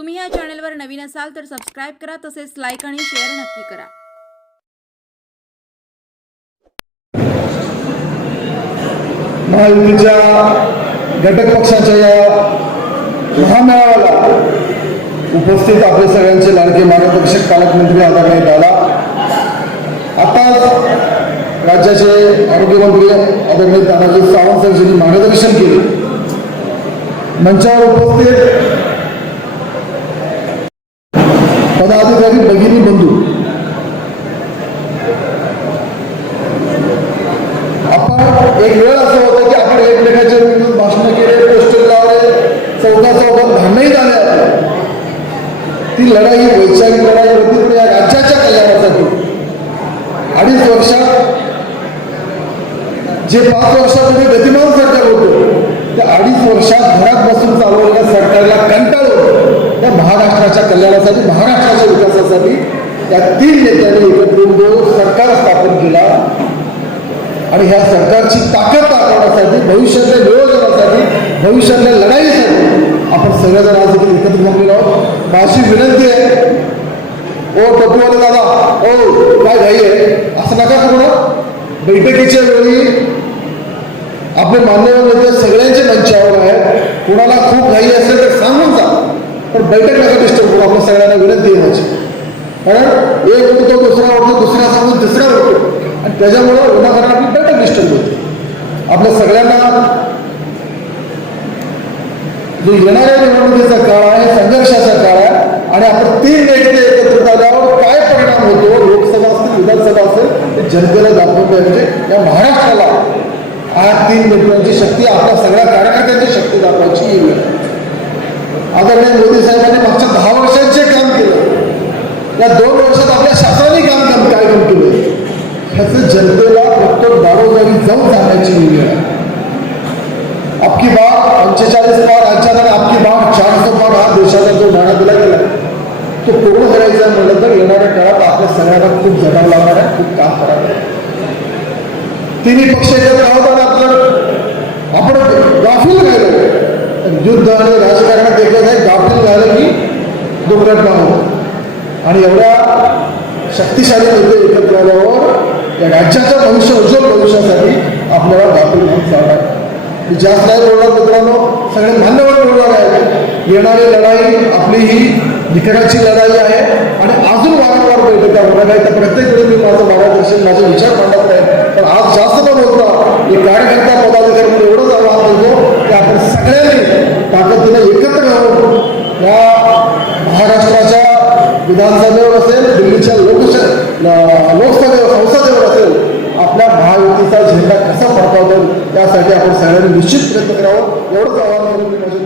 तुम्ही या चॅनलवर नवीन असाल तर सबस्क्राईब करा तसेच लाईक आणि शेअर नक्की करा. महायुतीच्या घटक पक्षाच्या या महामेळाव्याला उपस्थित आपले सगळ्यांचे लाडके मार्गदर्शक पालकमंत्री आदरणीय दादा. आता राज्याचे आरोग्यमंत्री आदरणीय तानाजी सावंत यांनी मार्गदर्शन केले. मंचावर उपस्थित पदाधिकारी भगिनी बंधू आपण एक वेळ असं होतं की आपण एकमेकाच्या विरोधात भाषण केले पोस्टर लावले चौदा चौदा भांडणही झाले ती लढाई वैचारिक लढाई होती पण या राज्याच्या कल्याणासाठी. अडीच वर्षात जे पाच वर्षापूर्वी गतिमान सरकार होतं त्या अडीच वर्षात घरात बसून चालवलेल्या सरकारला कंटाळ होतो. महाराष्ट्राच्या कल्याणासाठी महाराष्ट्राच्या विकासासाठी त्या तीन नेत्यांनी एकत्र येऊन सरकार स्थापन केला. आणि ह्या सरकारची ताकद दाखवण्यासाठी भविष्यातल्या नियोजनासाठी भविष्यातल्या लढाईसाठी आपण सगळेजण आज देखील एकत्र जमलेलो आहोत. माझी विनंती आहे ओ टोपीवाले दादा ओ काय घाई आहे? असं नका करू ना. बैठकीच्या वेळी आपले मान्यवर नेते सगळ्यांचे मंचावर आहे कुणाला खूप घाई असेल तर सांगून जा. पण बैठक नका डिस्टर्ब करू आपल्या सगळ्यांना विनंती आहे कारण एक होतो दुसरा होतो दुसरा सांगून तिसरा होतो. आणि त्याच्यामुळं विनाकारण आपली बैठक डिस्टर्ब होते. आपल्या सगळ्यांना जो येणाऱ्या निवडणुकीचा काळ आहे संघर्षाचा काळ आहे आणि आपण तीन नेते एकत्रित आल्यावर काय परिणाम होतो? लोकसभा असेल विधानसभा असेल ते जनतेला दाखवून पाहिजे या महाराष्ट्राला आज तीन नेत्यांची शक्ती आपल्या सगळ्या कार्यकर्त्यांची शक्ती दाखवायची ही वेळ आहे. आदरणीय मोदी साहेबांनी मागच्या दहा वर्षांचे काम केलं. या दोन वर्षात आपल्या शासनाने काम काम काय काम केलं? ह्याचं जनतेला प्रत्येक दारोदारी जाऊन सांगायची वेळ आहे. आपकी बाग पंचेचाळीस पार राज्यात आणि आपकी बाग चारशे पार हा देशाचा जो नाणा दिला गेला तो पूर्ण करायचा म्हणलं तर येणाऱ्या काळात आपल्या सगळ्यांना खूप जगावं लागणार आहे खूप काम करावं तिन्ही पक्ष एकत्र आहोत आणि आपण आपण युद्ध आणि राजकारणात देखील आहे गाफील झालं की दुर्घटना होत आणि एवढ्या शक्तिशाली मुद्दे एकत्र आल्यावर या राज्याचं भविष्य उज्ज्वल भविष्यासाठी आपल्याला गाफील होऊन चालणार मी जास्त नाही बोलणार मित्रांनो सगळे मान्यवर बोलणार आहे येणारी लढाई आपली ही निकराची लढाई आहे. आणि अजून वारंवार बैठका होणार आहे तर प्रत्येक वेळी मी माझं मार्गदर्शन माझे विचार मांडत आहे पण आज जास्त न बोलता एक कार्यकर्ता पदाधिकारी म्हणून एवढंच आवाहन करतो की आपण सगळ्यांनी ताकदीने एकत्र राहून या महाराष्ट्राच्या विधानसभेवर असेल दिल्लीच्या लोकशा लोकसभेवर संसदेवर असेल आपल्या महायुतीचा झेंडा कसा फडकावता त्यासाठी आपण सगळ्यांनी निश्चित प्रयत्न करावं. एवढंच आव्हान करून मी माझे